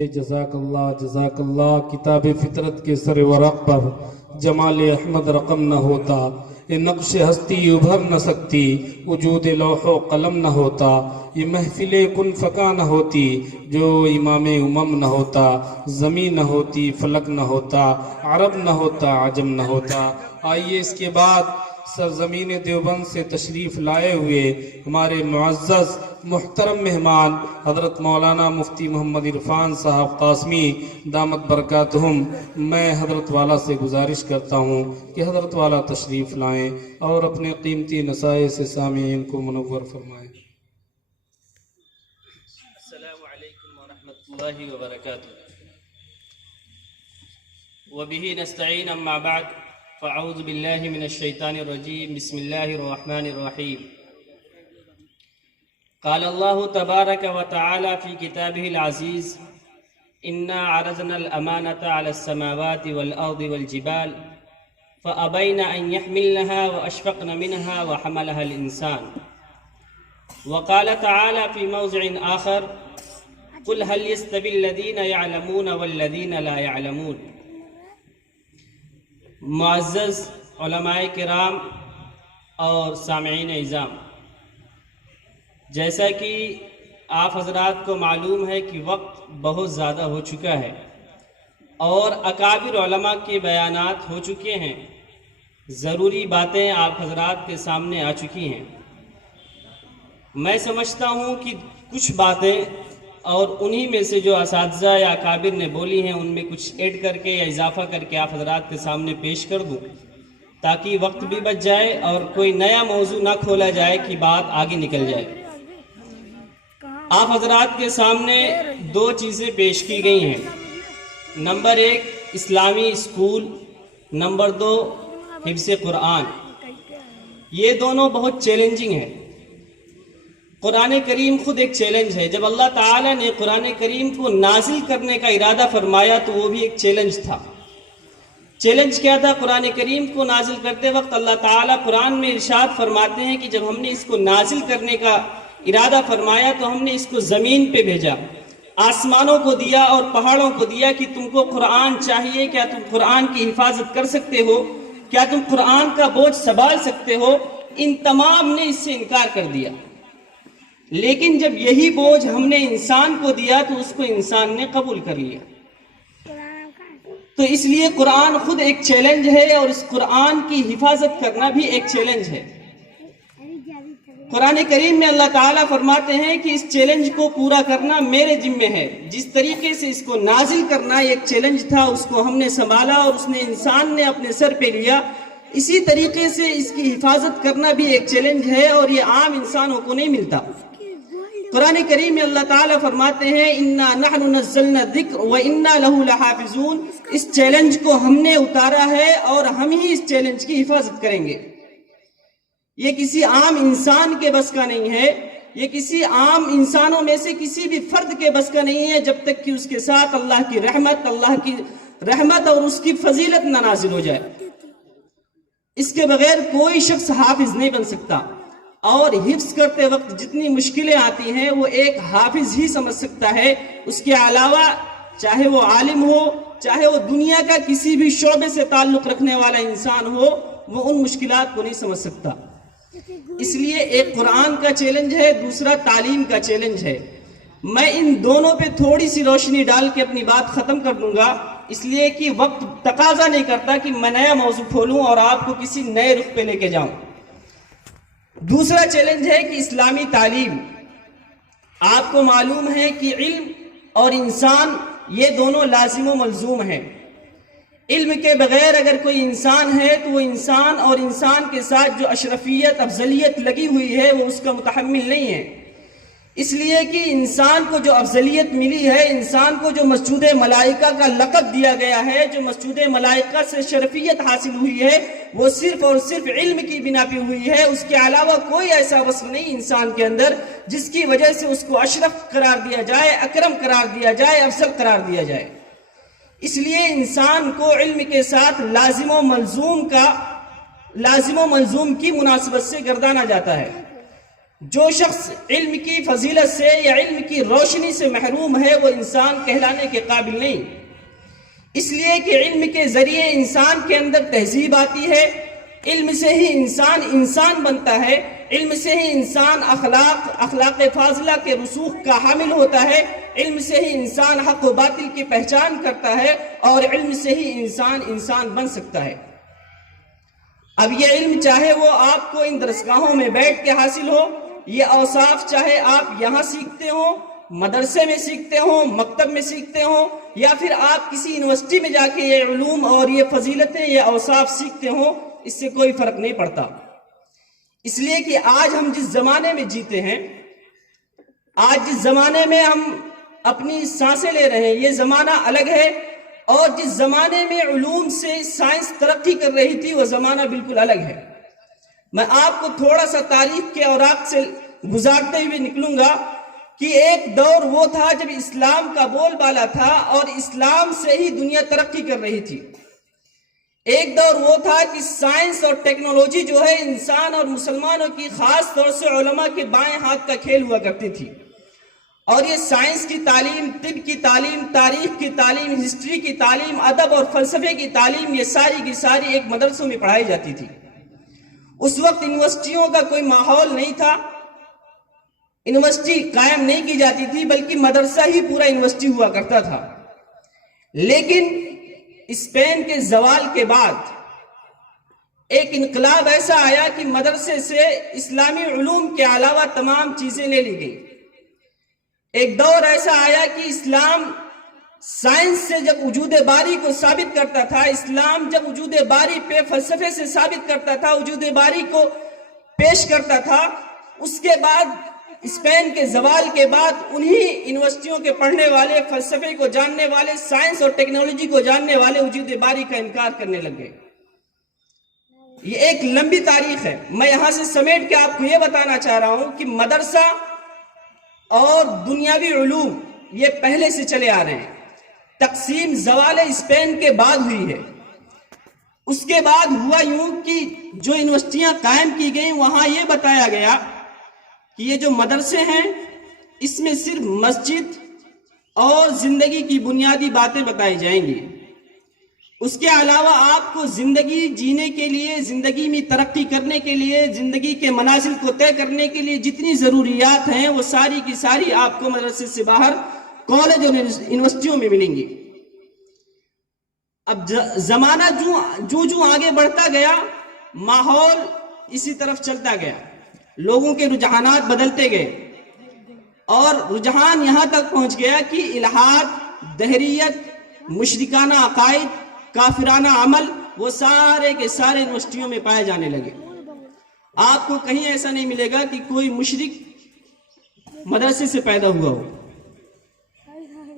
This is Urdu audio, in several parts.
جزاک اللہ کتاب فطرت کے سر ورق پر جمال احمد رقم نہ ہوتا، یہ نقش ہستی ابھر نہ سکتی، وجود لوح و قلم نہ ہوتا، یہ محفل کن فکا نہ ہوتی، جو امام امم نہ ہوتا، زمین نہ ہوتی، فلک نہ ہوتا، عرب نہ ہوتا، عجم نہ ہوتا۔ آئیے اس کے بعد سرزمین دیوبند سے تشریف لائے ہوئے ہمارے معزز محترم مہمان حضرت مولانا مفتی محمد عرفان صاحب قاسمی دامت برکاتہم، میں حضرت والا سے گزارش کرتا ہوں کہ حضرت والا تشریف لائیں اور اپنے قیمتی نصائح سے سامعین کو منور فرمائیں۔ السلام علیکم ورحمۃ اللہ وبرکاتہ۔ وبہ نستعین، اما بعد فاعوذ باللہ من الشیطان الرجیم، بسم اللہ الرحمن الرحیم۔ قال اللہ تبارک وتعالی فی کتابہ العزیز، انا عرضنا الامانة على السماوات والارض والجبال فابین ان يحملنها واشفقن منها وحملها الانسان۔ وقال تعالی فی موضع آخر، قل هل يستوي الذین يعلمون والذین لا يعلمون۔ معزز علماء کرام اور سامعین اعظام، جیسا کہ آپ حضرات کو معلوم ہے کہ وقت بہت زیادہ ہو چکا ہے اور اکابر علماء کے بیانات ہو چکے ہیں، ضروری باتیں آپ حضرات کے سامنے آ چکی ہیں۔ میں سمجھتا ہوں کہ کچھ باتیں اور انہی میں سے جو اساتذہ یا اکابر نے بولی ہیں ان میں کچھ ایڈ کر کے یا اضافہ کر کے آپ حضرات کے سامنے پیش کر دوں، تاکہ وقت بھی بچ جائے اور کوئی نیا موضوع نہ کھولا جائے کہ بات آگے نکل جائے۔ آپ حضرات کے سامنے دو چیزیں پیش کی گئی ہیں، نمبر ایک اسلامی اسکول، نمبر دو حفظ قرآن۔ یہ دونوں بہت چیلنجنگ ہیں۔ قرآن کریم خود ایک چیلنج ہے۔ جب اللہ تعالیٰ نے قرآن کریم کو نازل کرنے کا ارادہ فرمایا تو وہ بھی ایک چیلنج تھا۔ چیلنج کیا تھا؟ قرآن کریم کو نازل کرتے وقت اللہ تعالیٰ قرآن میں ارشاد فرماتے ہیں کہ جب ہم نے اس کو نازل کرنے کا ارادہ فرمایا تو ہم نے اس کو زمین پہ بھیجا، آسمانوں کو دیا اور پہاڑوں کو دیا کہ تم کو قرآن چاہیے، کیا تم قرآن کی حفاظت کر سکتے ہو، کیا تم قرآن کا بوجھ سنبھال سکتے ہو؟ ان تمام نے اس سے انکار کر دیا۔ لیکن جب یہی بوجھ ہم نے انسان کو دیا تو اس کو انسان نے قبول کر لیا۔ تو اس لیے قرآن خود ایک چیلنج ہے اور اس قرآن کی حفاظت کرنا بھی ایک چیلنج ہے۔ قرآن کریم میں اللہ تعالیٰ فرماتے ہیں کہ اس چیلنج کو پورا کرنا میرے ذمہ ہے۔ جس طریقے سے اس کو نازل کرنا ایک چیلنج تھا، اس کو ہم نے سنبھالا اور اس نے انسان نے اپنے سر پہ لیا، اسی طریقے سے اس کی حفاظت کرنا بھی ایک چیلنج ہے اور یہ عام انسانوں کو نہیں ملتا۔ قرآن کریم میں اللہ تعالیٰ فرماتے ہیں اِنَّا نَحْنُ نَزَّلْنَا الذِّكْرَ وَإِنَّا لَهُ لَحَافِظُونَ۔ اس چیلنج کو ہم نے اتارا ہے اور ہم ہی اس چیلنج کی حفاظت کریں گے۔ یہ کسی عام انسان کے بس کا نہیں ہے، یہ کسی عام انسانوں میں سے کسی بھی فرد کے بس کا نہیں ہے جب تک کہ اس کے ساتھ اللہ کی رحمت اور اس کی فضیلت نہ نازل ہو جائے۔ اس کے بغیر کوئی شخص حافظ نہیں بن سکتا، اور حفظ کرتے وقت جتنی مشکلیں آتی ہیں وہ ایک حافظ ہی سمجھ سکتا ہے۔ اس کے علاوہ چاہے وہ عالم ہو، چاہے وہ دنیا کا کسی بھی شعبے سے تعلق رکھنے والا انسان ہو، وہ ان مشکلات کو نہیں سمجھ سکتا۔ اس لیے ایک قرآن کا چیلنج ہے، دوسرا تعلیم کا چیلنج ہے۔ میں ان دونوں پہ تھوڑی سی روشنی ڈال کے اپنی بات ختم کر دوں گا، اس لیے کہ وقت تقاضا نہیں کرتا کہ میں نیا موضوع کھولوں اور آپ کو کسی نئے رخ پہ لے کے جاؤں۔ دوسرا چیلنج ہے کہ اسلامی تعلیم۔ آپ کو معلوم ہے کہ علم اور انسان یہ دونوں لازم و ملزوم ہیں۔ علم کے بغیر اگر کوئی انسان ہے تو وہ انسان اور انسان کے ساتھ جو اشرفیت افضلیت لگی ہوئی ہے وہ اس کا متحمل نہیں ہے۔ اس لیے کہ انسان کو جو افضلیت ملی ہے، انسان کو جو مسجود ملائکہ کا لقب دیا گیا ہے، جو مسجود ملائکہ سے شرفیت حاصل ہوئی ہے، وہ صرف اور صرف علم کی بنا پہ ہوئی ہے۔ اس کے علاوہ کوئی ایسا وصف نہیں انسان کے اندر جس کی وجہ سے اس کو اشرف قرار دیا جائے، اکرم قرار دیا جائے، افضل قرار دیا جائے۔ اس لیے انسان کو علم کے ساتھ لازم و ملزوم کی مناسبت سے گردانا جاتا ہے۔ جو شخص علم کی فضیلت سے یا علم کی روشنی سے محروم ہے وہ انسان کہلانے کے قابل نہیں، اس لیے کہ علم کے ذریعے انسان کے اندر تہذیب آتی ہے، علم سے ہی انسان بنتا ہے، علم سے ہی انسان اخلاق فاضلہ کے رسوخ کا حامل ہوتا ہے، علم سے ہی انسان حق و باطل کی پہچان کرتا ہے، اور علم سے ہی انسان بن سکتا ہے۔ اب یہ علم چاہے وہ آپ کو ان درسگاہوں میں بیٹھ کے حاصل ہو، یہ اوصاف چاہے آپ یہاں سیکھتے ہوں، مدرسے میں سیکھتے ہوں، مکتب میں سیکھتے ہوں، یا پھر آپ کسی یونیورسٹی میں جا کے یہ علوم اور یہ فضیلتیں، یہ اوصاف سیکھتے ہوں، اس سے کوئی فرق نہیں پڑتا۔ اس لیے کہ آج ہم جس زمانے میں جیتے ہیں، آج جس زمانے میں ہم اپنی سانسیں لے رہے ہیں، یہ زمانہ الگ ہے، اور جس زمانے میں علوم سے سائنس ترقی کر رہی تھی وہ زمانہ بالکل الگ ہے۔ میں آپ کو تھوڑا سا تاریخ کے اوراق سے گزارتے ہوئے نکلوں گا کہ ایک دور وہ تھا جب اسلام کا بول بالا تھا اور اسلام سے ہی دنیا ترقی کر رہی تھی۔ ایک دور وہ تھا کہ سائنس اور ٹیکنالوجی جو ہے انسان اور مسلمانوں کی، خاص طور سے علماء کے بائیں ہاتھ کا کھیل ہوا کرتی تھی، اور یہ سائنس کی تعلیم، طب کی تعلیم، تاریخ کی تعلیم، ہسٹری کی تعلیم، ادب اور فلسفے کی تعلیم، یہ ساری کی ساری ایک مدرسوں میں پڑھائی جاتی تھی۔ اس وقت یونیورسٹیوں کا کوئی ماحول نہیں تھا، یونیورسٹی قائم نہیں کی جاتی تھی، بلکہ مدرسہ ہی پورا یونیورسٹی ہوا کرتا تھا۔ لیکن اسپین کے زوال کے بعد ایک انقلاب ایسا آیا کہ مدرسے سے اسلامی علوم کے علاوہ تمام چیزیں لے لی گئی۔ ایک دور ایسا آیا کہ اسلام سائنس سے جب وجود باری کو ثابت کرتا تھا، اسلام جب وجود باری پہ فلسفے سے ثابت کرتا تھا، وجود باری کو پیش کرتا تھا، اس کے بعد اسپین کے زوال کے بعد انہی یونیورسٹیوں کے پڑھنے والے، فلسفے کو جاننے والے، سائنس اور ٹیکنالوجی کو جاننے والے وجود باری کا انکار کرنے لگ گئے۔ یہ ایک لمبی تاریخ ہے، میں یہاں سے سمیٹ کے آپ کو یہ بتانا چاہ رہا ہوں کہ مدرسہ اور دنیاوی علوم یہ پہلے سے چلے آ رہے ہیں۔ تقسیم زوال اسپین کے بعد ہوئی ہے۔ اس کے بعد ہوا یوں کہ جو یونیورسٹیاں قائم کی گئیں وہاں یہ بتایا گیا کہ یہ جو مدرسے ہیں اس میں صرف مسجد اور زندگی کی بنیادی باتیں بتائی جائیں گی، اس کے علاوہ آپ کو زندگی جینے کے لیے، زندگی میں ترقی کرنے کے لیے، زندگی کے منازل کو طے کرنے کے لیے جتنی ضروریات ہیں وہ ساری کی ساری آپ کو مدرسے سے باہر کالج اور یونیورسٹیوں میں ملیں گی۔ اب زمانہ جو آگے بڑھتا گیا، ماحول اسی طرف چلتا گیا، لوگوں کے رجحانات بدلتے گئے، اور رجحان یہاں تک پہنچ گیا کہ الحاد، دہریت، مشرکانہ عقائد، کافرانہ عمل وہ سارے کے سارے یونیورسٹیوں میں پائے جانے لگے۔ آپ کو کہیں ایسا نہیں ملے گا کہ کوئی مشرک مدرسے سے پیدا ہوا ہو،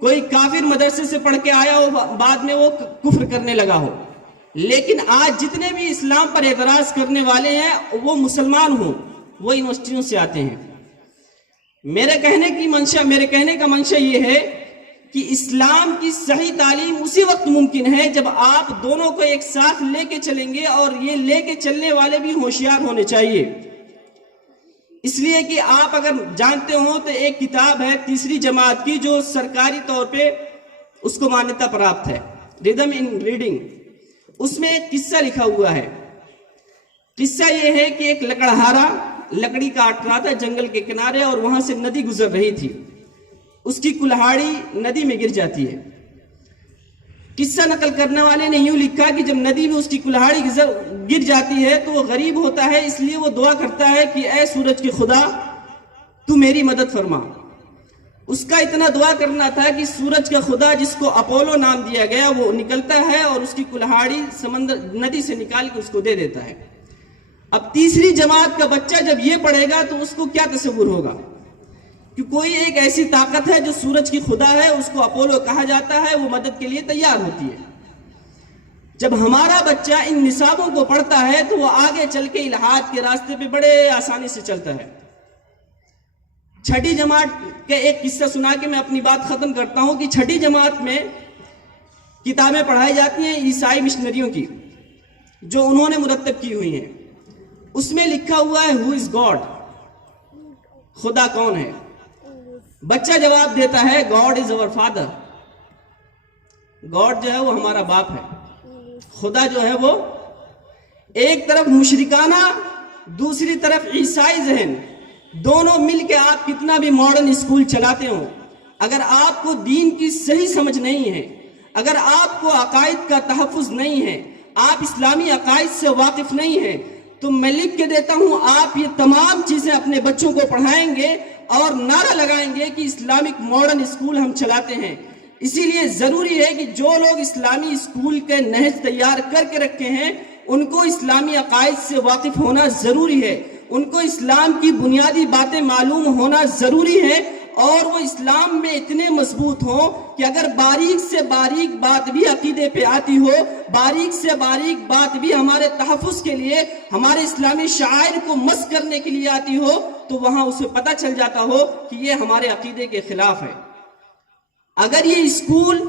کوئی کافر مدرسے سے پڑھ کے آیا ہو، بعد میں وہ کفر کرنے لگا ہو۔ لیکن آج جتنے بھی اسلام پر اعتراض کرنے والے ہیں وہ مسلمان ہوں، وہ یونیورسٹیوں سے آتے ہیں۔ میرے کہنے کا منشا یہ ہے کہ اسلام کی صحیح تعلیم اسی وقت ممکن ہے جب آپ دونوں کو ایک ساتھ لے کے چلیں گے، اور یہ لے کے چلنے والے بھی ہوشیار ہونے چاہیے۔ اس لیے کہ آپ اگر جانتے ہوں تو ایک کتاب ہے تیسری جماعت کی جو سرکاری طور پہ اس کو مانیتا پراپت ہے، ریدم ان ریڈنگ، اس میں ایک قصہ لکھا ہوا ہے۔ قصہ یہ ہے کہ ایک لکڑہارا لکڑی کاٹ رہا تھا جنگل کے کنارے، اور وہاں سے ندی گزر رہی تھی، اس کی کلہاڑی ندی میں گر جاتی ہے۔ قصہ نقل کرنے والے نے یوں لکھا کہ جب ندی میں اس کی کلہاڑی گر جاتی ہے تو وہ غریب ہوتا ہے، اس لیے وہ دعا کرتا ہے کہ اے سورج کے خدا تو میری مدد فرما۔ اس کا اتنا دعا کرنا تھا کہ سورج کا خدا، جس کو اپولو نام دیا گیا، وہ نکلتا ہے اور اس کی کلہاڑی ندی سے نکال کے اس کو دے دیتا ہے۔ اب تیسری جماعت کا بچہ جب یہ پڑھے گا تو اس کو کیا تصور ہوگا کہ کوئی ایک ایسی طاقت ہے جو سورج کی خدا ہے، اس کو اپولو کہا جاتا ہے، وہ مدد کے لیے تیار ہوتی ہے۔ جب ہمارا بچہ ان نصابوں کو پڑھتا ہے تو وہ آگے چل کے الحاد کے راستے پہ بڑے آسانی سے چلتا ہے۔ چھٹی جماعت کا ایک قصہ سنا کے میں اپنی بات ختم کرتا ہوں کہ چھٹی جماعت میں کتابیں پڑھائی جاتی ہیں عیسائی مشنریوں کی جو انہوں نے مرتب کی ہوئی ہیں۔ اس میں لکھا ہوا ہے ہو از گاڈ، خدا کون ہے؟ بچہ جواب دیتا ہے God is over father. God جو ہے وہ ہمارا باپ ہے. خدا جو ہے وہ ایک طرف مشرکانہ، دوسری طرف عیسائی ذہن، دونوں مل کے آپ کتنا بھی ماڈرن اسکول چلاتے ہو، اگر آپ کو دین کی صحیح سمجھ نہیں ہے، اگر آپ کو عقائد کا تحفظ نہیں ہے، آپ اسلامی عقائد سے واقف نہیں ہیں، تو میں لکھ کے دیتا ہوں آپ یہ تمام چیزیں اپنے بچوں کو پڑھائیں گے اور نعرہ لگائیں گے کہ اسلامک ماڈرن اسکول ہم چلاتے ہیں. اسی لیے ضروری ہے کہ جو لوگ اسلامی اسکول کے نہج تیار کر کے رکھے ہیں ان کو اسلامی عقائد سے واقف ہونا ضروری ہے، ان کو اسلام کی بنیادی باتیں معلوم ہونا ضروری ہے، اور وہ اسلام میں اتنے مضبوط ہوں کہ اگر باریک سے باریک بات بھی عقیدے پہ آتی ہو، باریک سے باریک بات بھی ہمارے تحفظ کے لیے، ہمارے اسلامی شعائر کو مس کرنے کے لیے آتی ہو، تو وہاں اسے پتہ چل جاتا ہو کہ یہ ہمارے عقیدے کے خلاف ہے. اگر یہ اسکول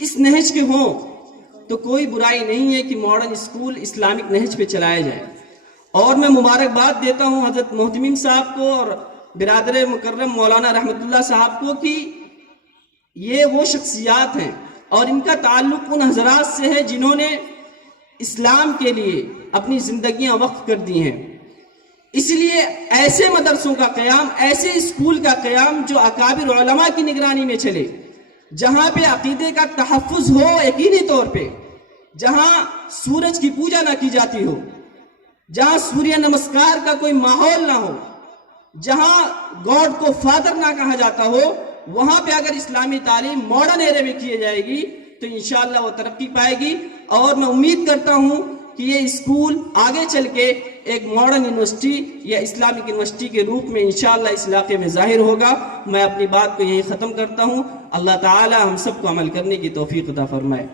اس نہج کے ہوں تو کوئی برائی نہیں ہے کہ ماڈرن اسکول اسلامک نہج پہ چلائے جائیں. اور میں مبارکباد دیتا ہوں حضرت محتمین صاحب کو اور برادر مکرم مولانا رحمت اللہ صاحب کو کہ یہ وہ شخصیات ہیں اور ان کا تعلق ان حضرات سے ہے جنہوں نے اسلام کے لیے اپنی زندگیاں وقف کر دی ہیں. اس لیے ایسے مدرسوں کا قیام، ایسے اسکول کا قیام جو اکابر علماء کی نگرانی میں چلے، جہاں پہ عقیدے کا تحفظ ہو یقینی طور پہ، جہاں سورج کی پوجا نہ کی جاتی ہو، جہاں سوریہ نمسکار کا کوئی ماحول نہ ہو، جہاں گاڈ کو فادر نہ کہا جاتا ہو، وہاں پہ اگر اسلامی تعلیم ماڈرن ایرے میں کی جائے گی تو انشاءاللہ وہ ترقی پائے گی. اور میں امید کرتا ہوں کہ یہ اسکول آگے چل کے ایک ماڈرن یونیورسٹی یا اسلامک یونیورسٹی کے روپ میں انشاءاللہ اس علاقے میں ظاہر ہوگا. میں اپنی بات کو یہیں ختم کرتا ہوں. اللہ تعالی ہم سب کو عمل کرنے کی توفیق عطا فرمائے.